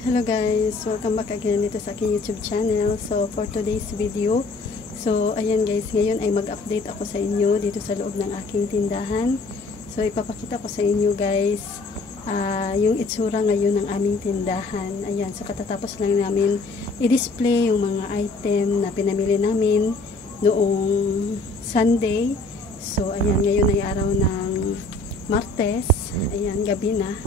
Hello guys, welcome back again dito sa aking YouTube channel. So for today's video, so ayan guys, ngayon ay mag-update ako sa inyo dito sa loob ng aking tindahan. So ipapakita ko sa inyo guys yung itsura ngayon ng aming tindahan. Ayan, so katatapos lang namin i-display yung mga item na pinamili namin noong Sunday. So ayan, ngayon ay araw ng Martes. Ayan, gabi na.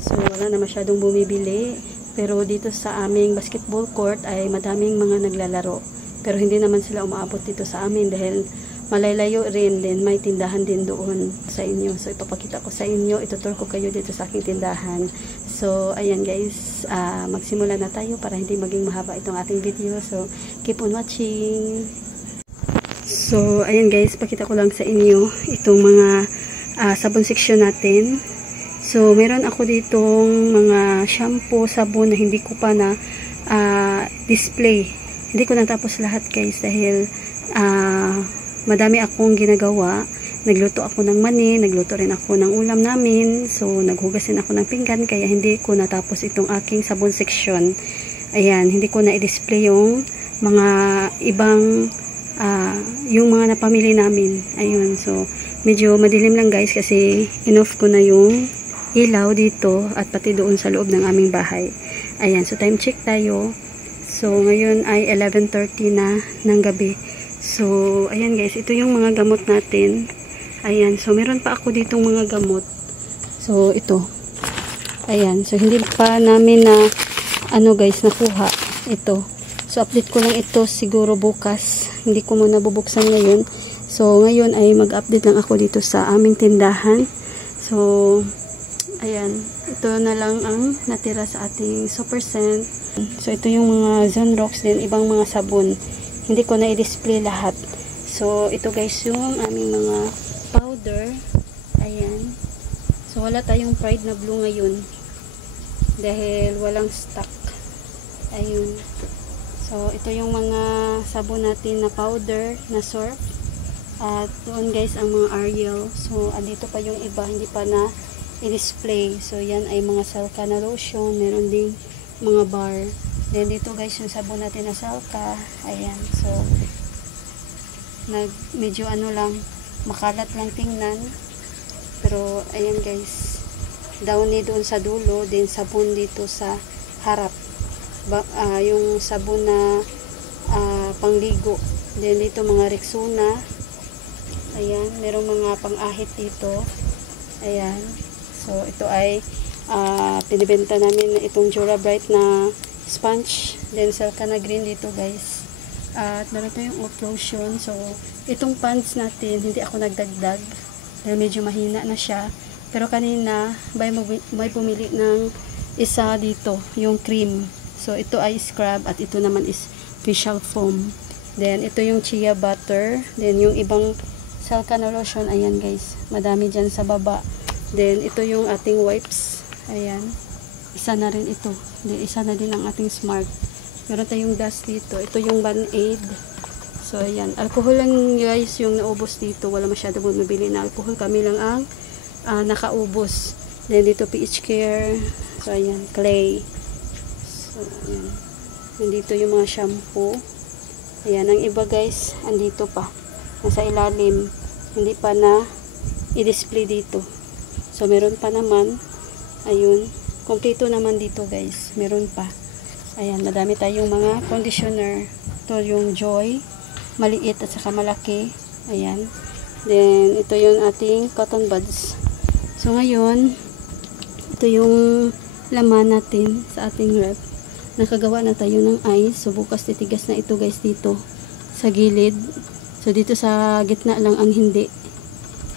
So wala na masyadong bumibili. Pero dito sa aming basketball court ay madaming mga naglalaro. Pero hindi naman sila umaabot dito sa amin dahil malalayo rin din. May tindahan din doon sa inyo. So ipapakita ko sa inyo. Itutur ko kayo dito sa aking tindahan. So ayan guys. Magsimula na tayo para hindi maging mahaba itong ating video. So keep on watching. So ayan guys. Pakita ko lang sa inyo itong mga sabon section natin. So, meron ako ditong mga shampoo, sabon na hindi ko pa na display. Hindi ko natapos lahat guys dahil madami akong ginagawa. Nagluto ako ng mani, nagluto rin ako ng ulam namin. So, naghugas din ako ng pinggan kaya hindi ko natapos itong aking sabon section. Ayan, hindi ko na i-display yung mga ibang yung mga napamili namin. Ayun, so medyo madilim lang guys kasi in-off ko na yung ilaw dito at pati doon sa loob ng aming bahay. Ayan, so time check tayo. So ngayon ay 11:30 na ng gabi. So ayan guys, ito yung mga gamot natin. Ayan, so meron pa ako ditong mga gamot. So ito. Ayan, so hindi pa namin na guys nakuha ito. So update ko lang ito siguro bukas. Hindi ko muna bubuksan ngayon. So ngayon ay mag-update lang ako dito sa aming tindahan. So ayan, ito na lang ang natira sa ating Super Scent. So, ito yung mga Zonrox din, ibang mga sabon. Hindi ko na i-display lahat. So, ito guys yung aming mga powder. Ayan. So, wala tayong Pride na Blue ngayon. Dahil walang stock. Ayun. So, ito yung mga sabon natin na powder, na surf. At doon guys ang mga Ariel. So, andito pa yung iba, hindi pa na i-display. So, yan ay mga Salka na lotion. Meron ding mga bar. Then, dito guys, yung sabon natin na Salka. Ayan. So, medyo lang, makalat lang tingnan. Pero, ayan guys. Downy doon sa dulo. Then, sabon dito sa harap. Yung sabon na pangligo. Then, dito mga Rexona. Ayan. Merong mga pang-ahit dito. Ayan. So, ito ay pinibenta namin itong Jura Bright na sponge. Then, Salka na green dito, guys. At meron tayong oat lotion. So, itong pants natin, hindi ako nagdagdag. Dahil medyo mahina na siya. Pero kanina, may bumili ng isa dito, yung cream. So, ito ay scrub at ito naman is facial foam. Then, ito yung chia butter. Then, yung ibang Salka na lotion, ayan guys. Madami dyan sa baba. Then, ito yung ating wipes. Ayan. Isa na rin ito. Then, isa na din ang ating Smart. Meron tayong dust dito. Ito yung Band-Aid. So, ayan. Alcohol lang guys yung naubos dito. Wala masyado bumibili na alcohol. Kami lang ang nakaubos. Then, dito PH Care. So, ayan. Clay. So, ayan. Nandito yung mga shampoo. Ayan. Ang iba guys, andito pa. Nasa ilalim. Hindi pa na i-display dito. So, meron pa naman. Ayun. Kompleto naman dito, guys. Meron pa. Ayan. Madami tayong mga conditioner. Ito yung Joy. Maliit at saka malaki. Ayan. Then, ito yung ating cotton buds. So, ngayon, ito yung laman natin sa ating rep. Nakagawa na tayo ng ice. So, bukas titigas na ito, guys, dito. Sa gilid. So, dito sa gitna lang ang hindi.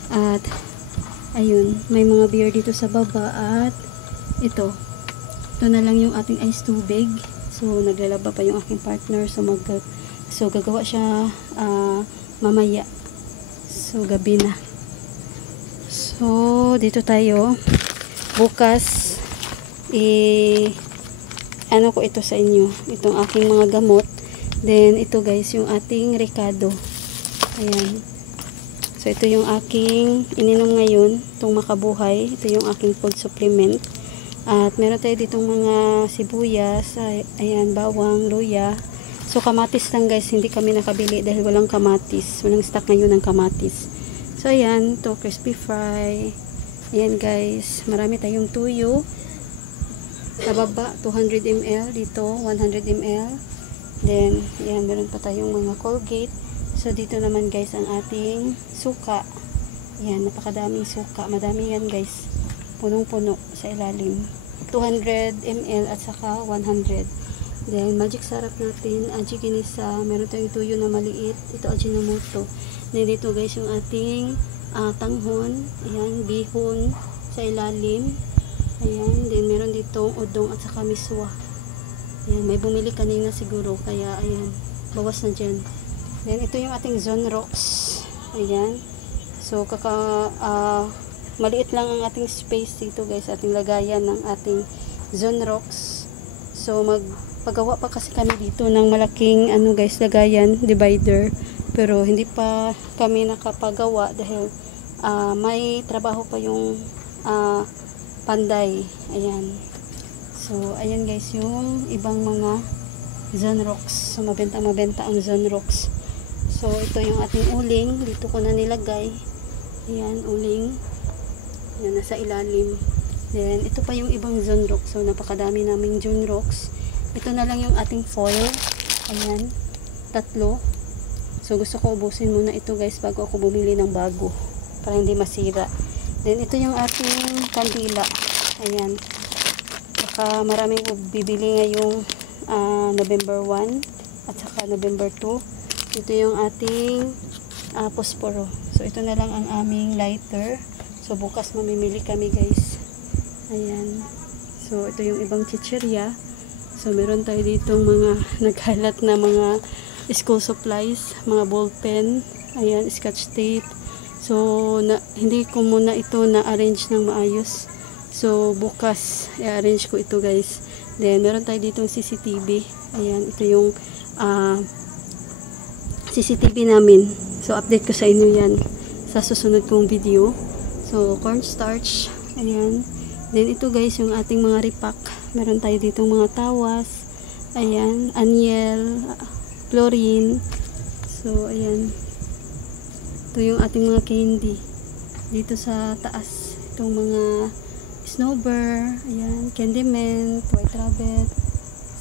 At, ayun, may mga beer dito sa baba at ito na lang yung ating ice tubig. So, naglalaba pa yung aking partner. So, gagawa siya mamaya. So, gabi na. So, dito tayo. Bukas, ko ito sa inyo. Itong aking mga gamot. Then, ito guys, yung ating Ricardo. Ayan. So, ito yung aking ininom ngayon, itong Makabuhay. Ito yung aking food supplement. At meron tayo ditong mga sibuyas, ayan, bawang, luya. So kamatis lang guys, hindi kami nakabili dahil walang kamatis. Walang stock ngayon ng kamatis. So ayan, to crispy fry. Ayan guys, marami tayong tuyo. Sa baba, 200 ml. Dito, 100 ml. Then, ayan, meron pa tayong mga Colgate. So dito naman guys, ang ating suka. Ayan, napakadaming suka. Madami yan guys. Punong-puno sa ilalim. 200 ml at saka 100. Then, magic sarap natin. Aji ginisa. Meron tayong tuyo na maliit. Ito, Ajinomoto. Then, dito guys, yung ating tanghon. Ayan, bihon sa ilalim. Ayan. Then, meron dito udong at saka miswa. Ayan, may bumili kanina siguro. Kaya, ayan, bawas na dyan. Then, ito yung ating Zonrox. Ayan. So, maliit lang ang ating space dito guys. Ating lagayan ng ating Zonrox. So, magpagawa pa kasi kami dito ng malaking, guys, lagayan, divider. Pero, hindi pa kami nakapagawa dahil may trabaho pa yung panday. Ayan. So, ayan guys, yung ibang mga Zonrox. So, mabenta ang Zonrox. So, ito yung ating uling. Dito ko na nilagay. Ayan, uling. Ayan, nasa ilalim. Then, ito pa yung ibang Zonrox. So, napakadami naming Zonrox. Ito na lang yung ating foil. Ayan, 3. So, gusto ko ubusin muna ito guys bago ako bumili ng bago. Para hindi masira. Then, ito yung ating kandila. Ayan. Baka maraming bibili ngayong November 1 at saka November 2. Ito yung ating posporo. So, ito na lang ang aming lighter. So, bukas mamimili kami guys. Ayan. So, ito yung ibang chichirya. So, meron tayo ditong mga naghalat na mga school supplies, mga ball pen, ayan, scotch tape. So, hindi ko muna ito na-arrange ng maayos. So, bukas, i-arrange ko ito guys. Then, meron tayo ditong CCTV. Ayan, ito yung CCTV namin. So, update ko sa inyo yan sa susunod kong video. So, cornstarch. Ayan. Then, ito guys, yung ating mga repack. Meron tayo ditong mga tawas. Ayan. Aniel. Chlorine. So, ayan. Ito yung ating mga candy. Dito sa taas. Itong mga Snowbird. Ayan. Candy Mint. White Rabbit.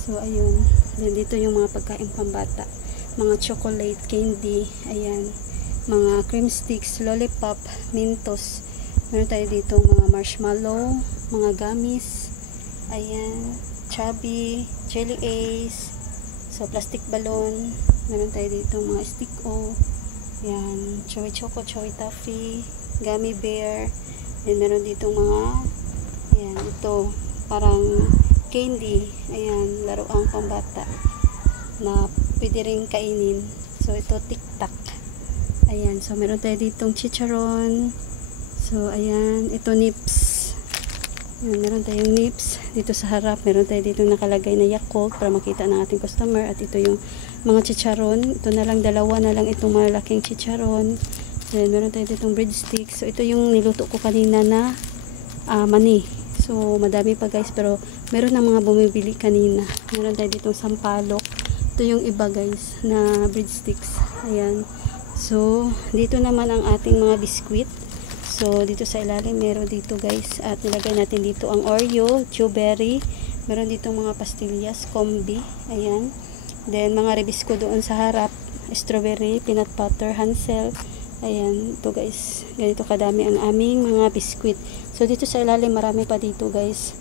So, ayun. Then, dito yung mga pagkain pambata. Mga chocolate, candy, ayan, mga cream sticks, lollipop, Mentos. Meron tayo dito mga marshmallow, mga gummies, ayan, chubby, jelly ace, so plastic balloon. Meron tayo dito mga stick-o, ayan, chewy choco, chewy toffee, gummy bear. Then meron dito mga, ayan, ito, parang candy, ayan, laruang pambata na pwede rin kainin. So, ito, tic-tac. Ayan. So, meron tayo ditong chicharon. So, ayan. Ito, nips. Ayan, meron tayong nips. Dito sa harap, meron tayo ditong nakalagay na Yakult para makita ng ating customer. At ito yung mga chicharon. Ito na lang, dalawa na lang itong malaking chicharon. Then, meron tayo ditong breadsticks. So, ito yung niluto ko kanina na mani. So, madami pa guys. Pero, meron na mga bumibili kanina. Meron tayo ditong sampalok. Ito yung iba guys na breadsticks. Ayan. So, dito naman ang ating mga biskwit. So, dito sa ilalim meron dito guys. At nilagay natin dito ang Oreo, Chewberry. Meron dito mga pastillas, Combi. Ayan. Then, mga rebisco doon sa harap. Strawberry, peanut butter, Hansel. Ayan. Ito guys. Ganito kadami ang aming mga biskwit. So, dito sa ilalim marami pa dito guys.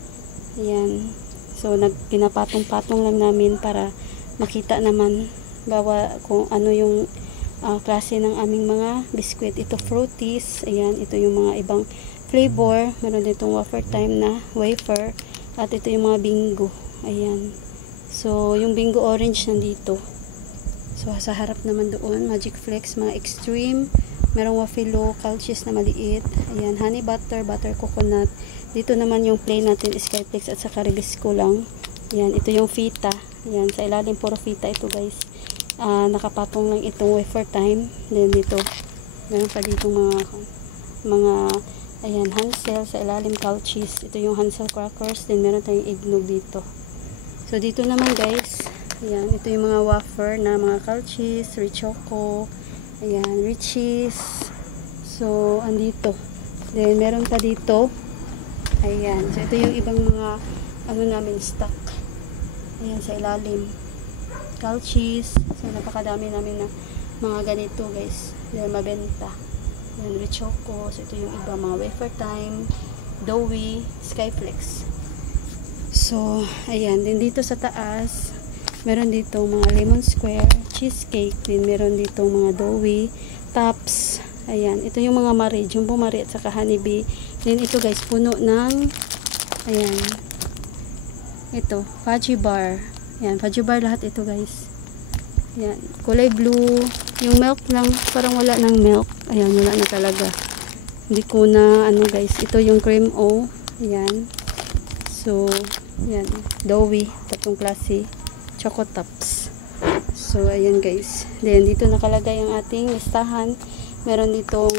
Ayan. So, pinapatong-patong lang namin para makita naman kung ano yung klase ng aming mga biskwit. Ito fruities, ayan, ito yung mga ibang flavor. Meron ditong wafer time na wafer. At ito yung mga bingo, ayan. So, yung bingo orange nandito. So, sa harap naman doon, Magic Flex, mga extreme. Merong Wafilo, Calchis na maliit. Ayan, honey butter, butter coconut. Dito naman yung plain natin, Skyflex at saka Ribisco lang. Ayan, ito yung fita. Ayan, sa ilalim puro fita ito guys. Nakapatong lang itong wafer time. Then dito, meron pa dito mga Ayan, Hansel sa ilalim, Calchis. Ito yung Hansel crackers. Then meron tayong eggnog dito. So dito naman guys, ayan, ito yung mga wafer na mga Calchis, Richoco, ayan, Richies. So andito. Then meron pa dito. Ayan, so ito yung ibang mga ano namin stock. Ayan, sa ilalim. Calchis. So napakadami namin na mga ganito guys. Then mabenta. Yan, Richoco. So, ito yung iba, mga wafer time, Doughy, Skyflex. So, ayan. Din dito sa taas, meron dito mga lemon square, cheesecake. Din meron dito mga Doughy, tops. Ayan. Ito yung mga Marie, Jumbo Marie at saka Honeybee. Then ito guys, puno ng, ayan. Ito, fudgy bar. Ayan, fudgy bar lahat ito guys. Ayan, kulay blue. Yung milk lang, parang wala ng milk. Ayan, wala na talaga. Hindi ko na, ano guys, ito yung cream O. Ayan. So, ayan, Doughy, tatlong klase. Choco Tops. So, ayan guys. Then, dito nakalagay ang ating listahan. Meron ditong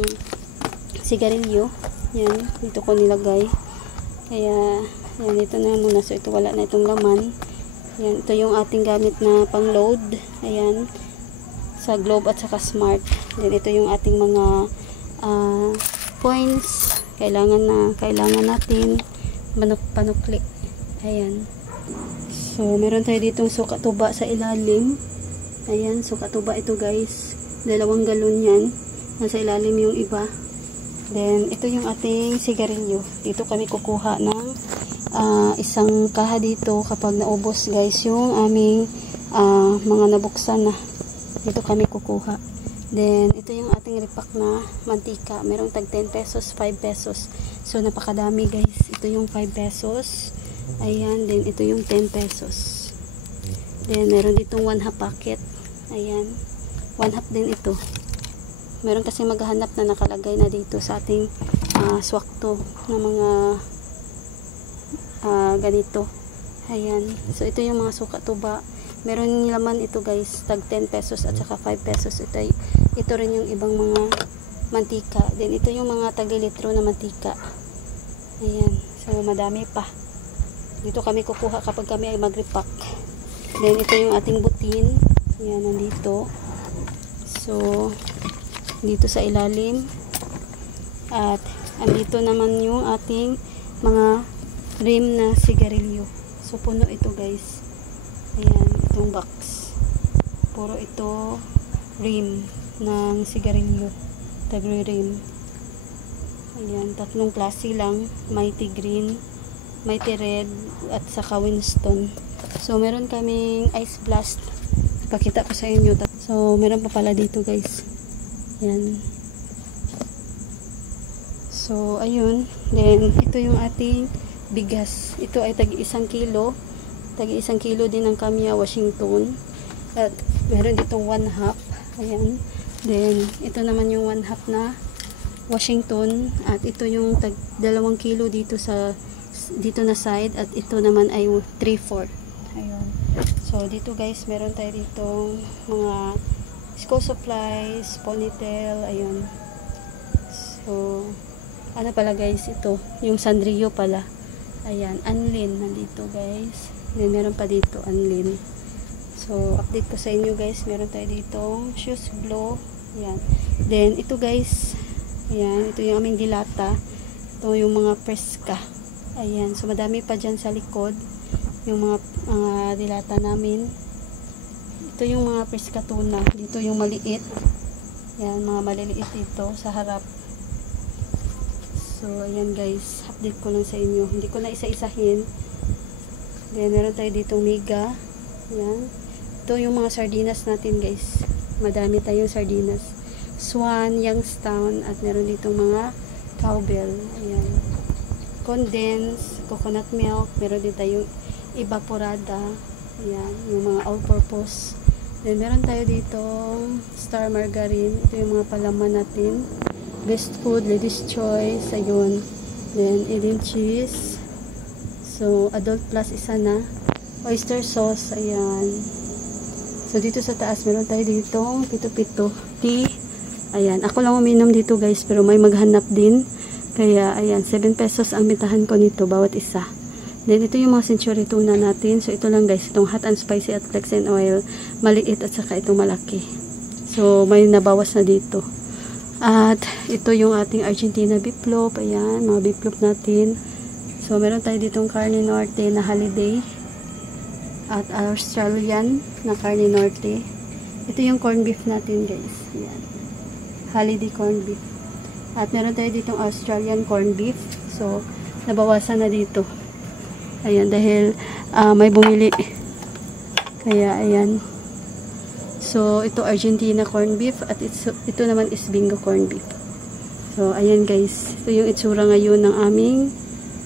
sigarilyo. Ayan, dito ko nilagay. Kaya, ayan, ito na muna. So, ito wala na itong laman. Ayan, ito yung ating gamit na pang-load. Ayan, sa Globe at saka Smart. Then, ito yung ating mga points. Kailangan natin panukli. Ayan. So, meron tayo ditong suka tuba sa ilalim. Ayan, suka tuba ito guys. 2 galon yan. Nasa ilalim yung iba. Then, ito yung ating sigarilyo. Dito kami kukuha ng isang kaha dito kapag naubos guys yung aming mga nabuksan na. Dito kami kukuha. Then, ito yung ating repack na mantika. Merong tag 10 pesos, 5 pesos. So, napakadami guys. Ito yung 5 pesos. Ayan. Then, ito yung 10 pesos. Then, meron ditong 1 half packet. Ayan. 1 half din ito. Meron kasi maghahanap na nakalagay na dito sa ating swakto na mga ganito. Ayan. So, ito yung mga suka tuba. Meron laman ito guys, tag 10 pesos at saka 5 pesos. Ito rin yung ibang mga mantika. Then, ito yung mga tag-litro na mantika. Ayan. So, madami pa. Dito kami kukuha kapag kami ay mag-repack. Then, ito yung ating butin. Ayan, nandito. So, dito sa ilalim. At, andito naman yung ating mga rim na sigarilyo. So, puno ito guys. Ayan, itong box. Puro ito rim ng sigarilyo. Tagri-rim. Ayan, 3 klase lang. Mighty Green, Mighty Red, at saka Winston. So, meron kaming Ice Blast. Ipakita ko sa inyo. So, meron pa pala dito guys. Ayan. So, ayun. Then, ito yung ating bigas. Ito ay tagi 1 kilo. Tagi 1 kilo din ng Kamya Washington. At meron ditong 1 half. Ayan. Then, ito naman yung 1 half na Washington. At ito yung tag 2 kilo dito na side. At ito naman ay 3/4. Ayan. So, dito guys, meron tayo ditong mga school supplies, ponytail, ayun. So, ano pala guys, ito. Yung Sanrio pala. Ayan, Anlin nandito guys. Then, meron pa dito, Anlin. So, update ko sa inyo guys. Meron tayo dito, shoes glow. Ayan. Then, ito guys. Ayan, ito yung aming dilata. Ito yung mga preska. Ayan, so madami pa dyan sa likod. Yung mga dilata namin. Ito yung mga preska tuna. Dito yung maliit. Ayan, mga maliliit dito sa harap. So, ayan guys. Update ko lang sa inyo. Hindi ko na isa-isahin. Then, meron tayo ditong mega. Ayan. Ito yung mga sardinas natin guys. Madami tayong sardinas. Swan, Youngstown, at meron ditong mga cowbell. Ayan. Condensed, coconut milk. Meron din tayong evaporada. Ayan. Yung mga all-purpose. Then, meron tayo ditong star margarine. Ito yung mga palaman natin. Best food, Lady's Choice. Ayun. Then, Eden cheese. So, adult plus isa na. Oyster sauce. Ayan. So, dito sa taas, meron tayo ditong pito-pito tea. Ayan. Ako lang uminom dito guys, pero may maghanap din. Kaya, ayan, 7 pesos ang bentahan ko nito, bawat isa. Then, ito yung mga century tuna natin. So, ito lang guys, itong hot and spicy at flex and oil, maliit at saka itong malaki. So, may nabawas na dito. At, ito yung ating Argentina beef loaf. Ayan, mga beef loaf natin. So, meron tayo ditong Carne Norte na holiday. At Australian na Carne Norte. Ito yung corn beef natin guys. Ayan. Holiday corn beef. At meron tayo ditong Australian corn beef. So, nabawasan na dito. Ayan, dahil may bumili. Kaya, ayan. So, ito Argentina corn beef. At ito naman is Bingo corn beef. So, ayan guys. Ito yung itsura ngayon ng aming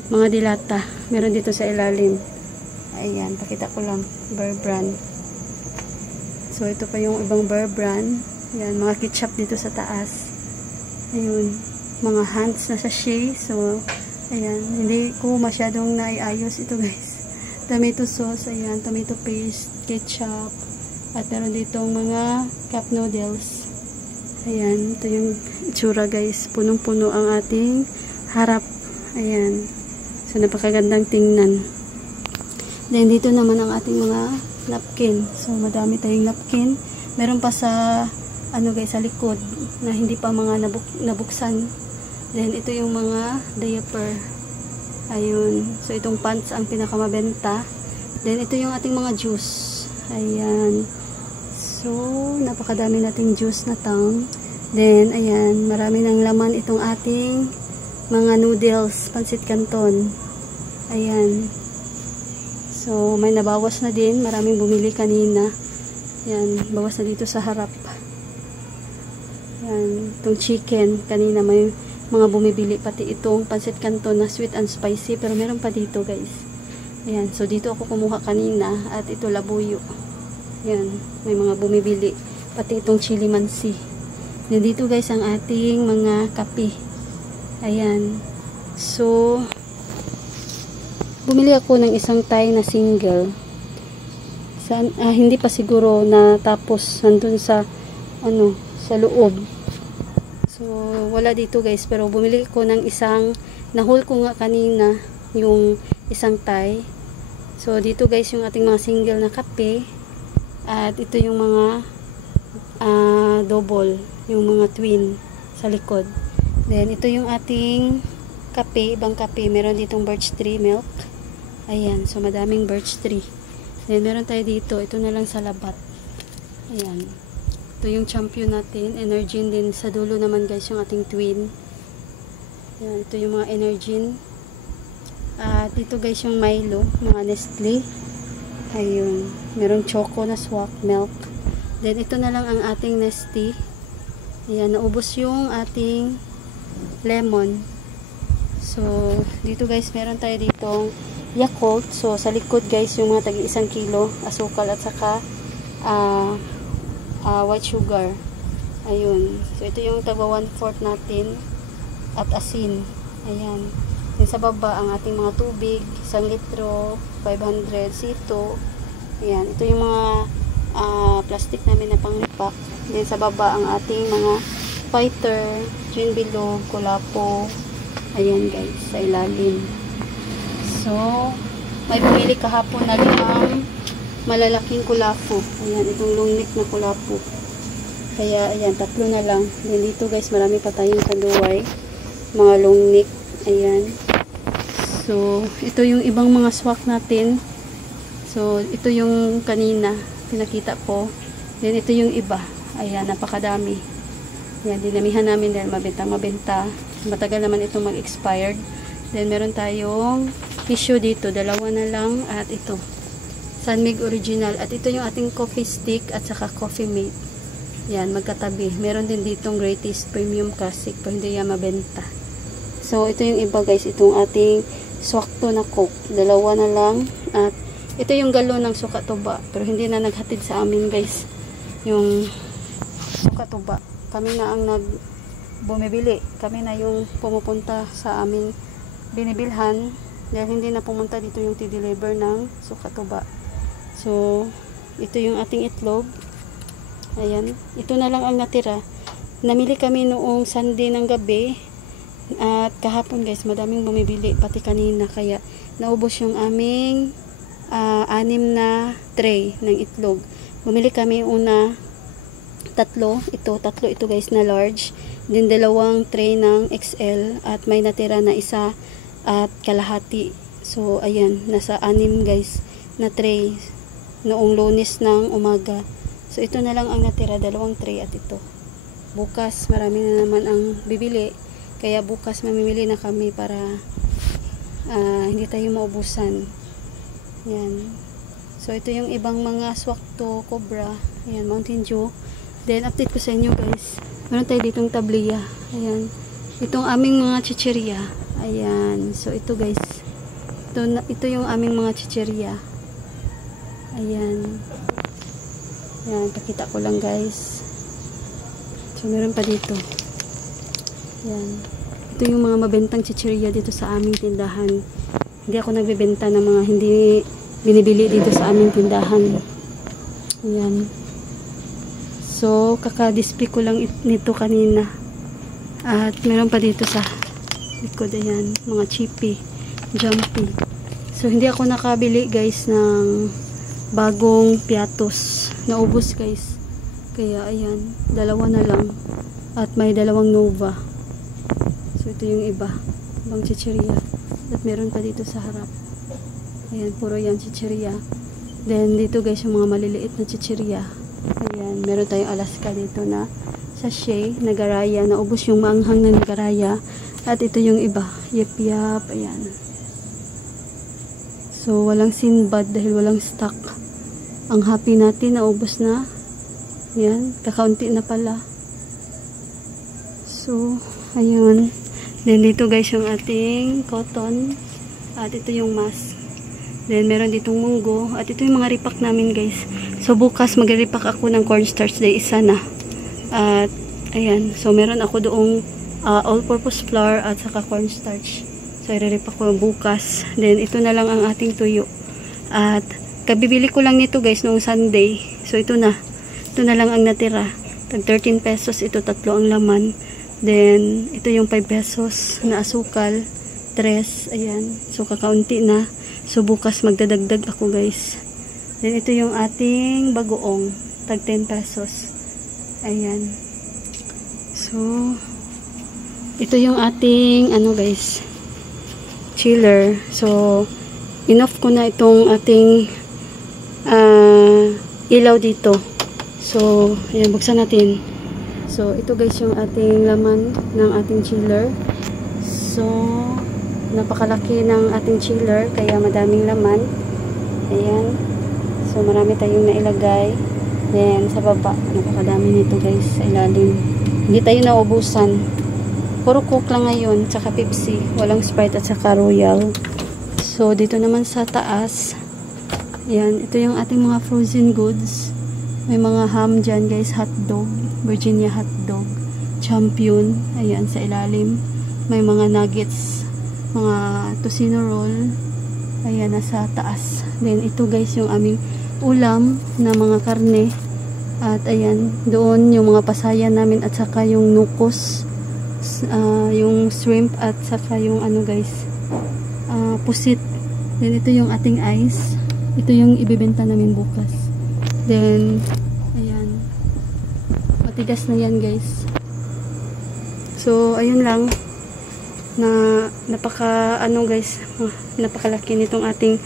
mga dilata. Meron dito sa ilalim. Ayan, pakita ko lang. Bear brand. So, ito pa yung ibang bear brand. Ayan, mga ketchup dito sa taas. Ayun, mga hands na sachet. So, ayan, hindi ko masyadong naiayos ito guys. Tomato sauce, ayan, tomato paste, ketchup, at meron ditong mga cup noodles. Ayan, ito yung itsura guys. Punong-puno ang ating harap. Ayan. So, napakagandang tingnan. Then, dito naman ang ating mga napkin. So, madami tayong napkin. Meron pa sa ano guys, sa likod na hindi pa mga nabuksan. Then ito yung mga diaper. Ayun. So itong pants ang pinakamabenta. Then ito yung ating mga juice. Ayan. So napakadami nating juice na tang. Then ayan, marami ng laman itong ating mga noodles, pancit canton. Ayan. So may nabawas na din, maraming bumili kanina. Ayan, bawas na dito sa harap. Yan, itong chicken, kanina may mga bumibili, pati itong pancit canton na sweet and spicy, pero meron pa dito guys. Ayan, so dito ako kumuha kanina, at ito labuyo. Yan, may mga bumibili, pati itong chili mansi. Yan, dito guys ang ating mga kape. Ayan, so bumili ako ng isang Thai na single. Hindi pa siguro na tapos nandun sa ano, sa loob. So, wala dito guys. Pero bumili ko ng isang, nahol ko nga kanina, yung isang Thai. So, dito guys yung ating mga single na kape. At ito yung mga double, yung mga twin sa likod. Then, ito yung ating kape, ibang kape. Meron ditong birch tree milk. Ayan. So, madaming birch tree. Then, meron tayo dito. Ito na lang sa labat. Ayan. Ito yung champion natin. Energin din. Sa dulo naman guys yung ating twin. Yan, ito yung mga Energin. At ito guys yung Milo. Mga Nestle. Ayun. Merong choco na swak milk. Then ito na lang ang ating Nestle. Ayan. Naubos yung ating lemon. So dito guys meron tayo ditong Yakult. So sa likod guys yung mga tagi 1 kilo asukal at saka white sugar. Ayun. So, ito yung tagwa 1/4 natin. At asin. Ayan. Then, sa baba, ang ating mga tubig. 1 litro. 500 sito. Ayan. Ito yung mga plastic namin na panglipak. Then, sa baba, ang ating mga fighter. Twin bilog. Kulapo. Ayan, guys. Sa ilalim. So, may bumili kahapon na limang malalaking kulapo. Ayan, itong long neck na kulapo. Kaya, ayan, 3 na lang. Then dito guys, marami pa tayong kaluway. Mga long neck. Ayan. So, ito yung ibang mga swak natin. So, ito yung kanina. Pinakita ko. Then, ito yung iba. Ayan, napakadami. Ayan, dinamihan namin dahil mabenta. Matagal naman itong mag-expired. Then, meron tayong tissue dito. 2 na lang. At ito. Sunmig original. At ito yung ating coffee stick at saka coffee mate. Yan, magkatabi. Meron din ditong greatest premium classic pero hindi yan mabenta. So, ito yung iba guys. Itong ating swakto na coke. 2 na lang. At ito yung galon ng sukatuba. Pero hindi na naghatid sa amin guys. Yung sukatuba. Kami na ang bumibili. Kami na yung pumupunta sa amin binibilhan. Dahil hindi na pumunta dito yung t-deliver ng sukatuba. So, ito yung ating itlog. Ayan. Ito na lang ang natira. Namili kami noong Sunday ng gabi. At kahapon guys, madaming bumibili pati kanina, kaya naubos yung aming 6 na tray ng itlog. Bumili kami una tatlo ito guys na large, din 2 tray ng XL, at may natira na isa at kalahati. So ayan, nasa 6 guys na tray noong Lunes ng umaga. So ito na lang ang natira, 2 tray at ito. Bukas marami na naman ang bibili, kaya bukas mamimili na kami para hindi tayo maubusan. Yan. So ito yung ibang mga swakto, cobra, ayan, Mountain Dew. Then update ko sa inyo guys, meron tayo ditong tabliya, ayan, itong aming mga chichirya, ayan. So ito guys, ito yung aming mga chichirya, ayan. Ayan, pakita ko lang guys. So meron pa dito, ayan, ito yung mga mabentang chichirya dito sa aming tindahan. Hindi ako nagbebenta ng mga hindi binibili dito sa aming tindahan. Ayan. So, kaka-display ko lang nito kanina. At meron pa dito sa likod, ayan, mga chippy, jumpy. So, hindi ako nakabili guys ng bagong piatos. Naubos guys. Kaya, ayan, 2 na lang. At may 2 Nova. So, ito yung iba. Ibang chichirya. At meron pa dito sa harap. Ayan, puro yan chichirya. Then, dito guys, yung mga maliliit na chichirya. Ayan, meron tayong Alaska dito na sachet, nagaraya. Naubos yung maanghang na nagaraya. At ito yung iba, yep, ayan. So, walang Sinbad dahil walang stock. Ang happy natin, naubos na. Ayan, kakaunti na pala. So, ayun. Then, dito guys yung ating cotton. At ito yung mask. Then, meron ditong munggo. At ito yung mga repack namin guys. So, bukas mag-repack ako ng cornstarch dahil isa na. At, ayan. So, meron ako doong all-purpose flour at saka cornstarch. So, i-repack ko bukas. Then, ito na lang ang ating tuyo. At, kabibili ko lang nito guys noong Sunday. So, ito na. Ito na lang ang natira. Tag 13 pesos. Ito 3 ang laman. Then, ito yung 5 pesos na asukal. 3. Ayan. So, kakaunti na. So, bukas magdadagdag ako guys. Then, ito yung ating bagoong. Tag 10 pesos. Ayan. So, ito yung ating, ano guys, chiller. So, enough ko na itong ating ilaw dito. So, ayan, buksan natin. So, ito guys yung ating laman ng ating chiller. So, napakalaki ng ating chiller, kaya madaming laman. Ayan. So, marami tayong nailagay. Then, sa baba, napakadami nito guys, sa ilalim. Hindi tayo naubusan. Puro Coke lang ngayon, tsaka Pepsi. Walang Sprite at tsaka Royal. So, dito naman sa taas, ayan, ito yung ating mga frozen goods. May mga ham dyan guys, hotdog, Virginia hotdog, Champion, ayan, sa ilalim. May mga nuggets, mga tocino roll, ayan, nasa taas. Then, ito guys, yung aming ulam na mga karne. At ayan, doon yung mga pasayan namin at saka yung nukos, yung shrimp at saka yung ano guys, pusit. Then, ito yung ating ice. Ito yung ibibenta namin bukas. Then, ayan, matigas na yan guys. So, ayun lang, na napaka ano guys, napakalaki nitong ating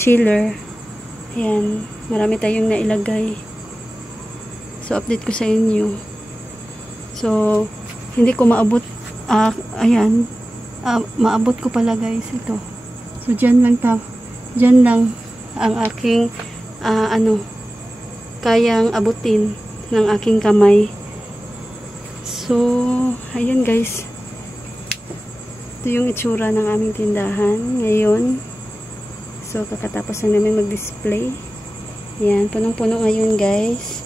chiller. Ayan, marami tayong nailagay. So, update ko sa inyo. So, hindi ko maabot, ayan, maabot ko pala guys ito. So, dyan lang ang aking kayang abutin ng aking kamay. So, ayan guys, ito yung itsura ng aming tindahan ngayon. So, kakatapos lang namin mag-display. Yan, punong-puno ngayon guys.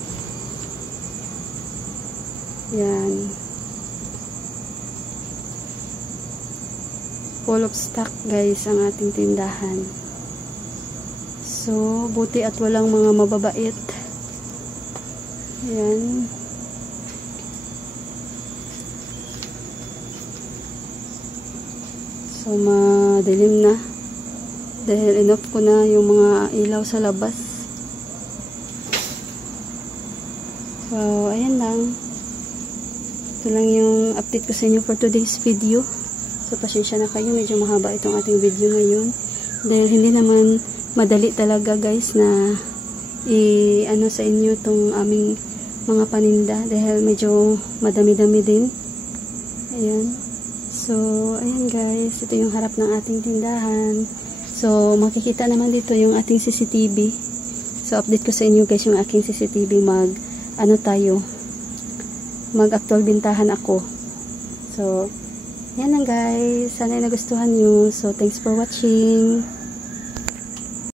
Yan, full of stock guys ang ating tindahan. So, buti at walang mga mababait. Ayan. So madilim na. Dahil enough ko na yung mga ilaw sa labas. So ayan lang. Ito lang yung update ko sa inyo for today's video. So pasensya na kayo, medyo mahaba itong ating video ngayon. Dahil hindi naman madali talaga guys na i-ano sa inyo itong aming mga paninda. Dahil medyo madami-dami din. Ayan. So, ayan guys. Ito yung harap ng ating tindahan. So, makikita naman dito yung ating CCTV. So, update ko sa inyo guys yung aking CCTV. Mag-actual bintahan ako. So, yan lang guys. Sana nagustuhan nyo. So, thanks for watching.